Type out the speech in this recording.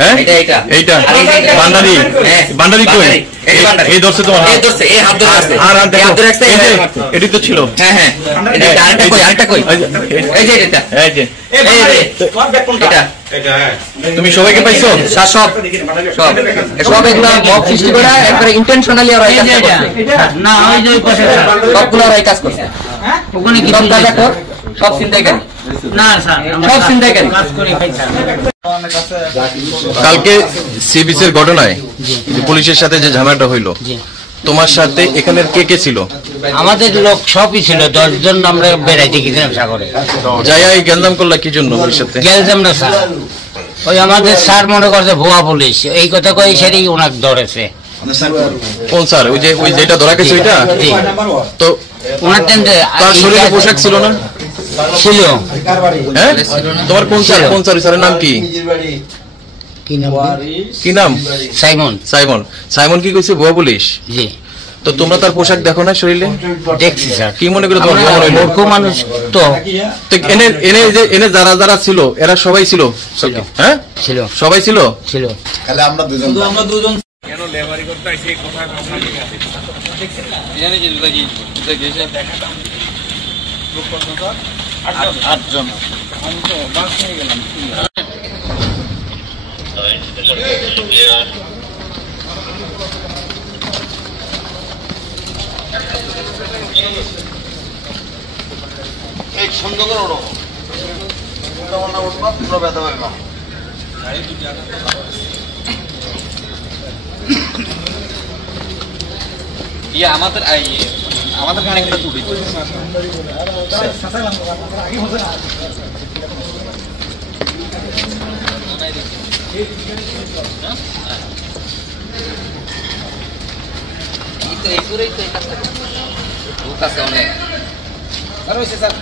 হ্যাঁ এইটা boundary boundary কই এই ধরছে তোমার হাত ধরছে এই হাত ধরে আছে আর হাত ধরে আছে এটি তো ছিল হ্যাঁ হ্যাঁ এটা আরেকটা কই এই যে এটা এই যে এটা তুমি সবাইকে পাইছো সব সব সব এগুলা মব সৃষ্টি করা একবারে ইন্টেনশনালি আর এই যে না ওই যে পাশে সবগুলো আর কাজ করছে ওখানে কি সব কাজ কর সব চিন্তাকারী না স্যার সব চিন্তাকারী কাজ করে ভাই স্যার কালকে সি বিচের ঘটনায় পুলিশের সাথে যে ঝামেলাটা হইলো তোমার সাথে এখানের কে কে ছিল আমাদের লোক সবই ছিল 10 জন আমরা বেড়াইতে গেছিলাম সাগরে যাই গেলজাম করলা কি জন্য ওর সাথে গেলজাম না স্যার ওই আমাদের স্যার মনে করছে ভুয়া পুলিশ এই কথা কই সেটাই ওনাক ধরেছে কোন স্যার ওই যেটা ধরা গেছে ওইটা তো ওনার টেন্ডে তার শরীরে পোশাক ছিল না ছিল হ্যাঁ তোমার কোন স্যারের নাম কি কি নাম সাইমন সাইমন সাইমন কি কইছে ভুয়া পুলিশ জি তো তোমরা তার পোশাক দেখো না শরীরে দেখছি স্যার কি মনে করে তোমার মূর্খ মানুষ তো এনে যারা যারা ছিল এরা সবাই ছিল হ্যাঁ ছিল সবাই ছিল তাহলে আমরা দুজন কেন লেবারি করতে আইছে এই কথা দেখছেন না জানি যে দুটা কি গেছে দেখাটা লোক কত 8 জন আমি তো বাস নিয়ে গেলাম এক সুন্দর করে ওড়ো তোমরা উঠবা তোমরা ব্যথা পাবে না ইয়া আমাদের গানে একটা টুটি এই তো এই পুরোই তো এই কাজটা লোক আছে অনেক আর হইছে স্যার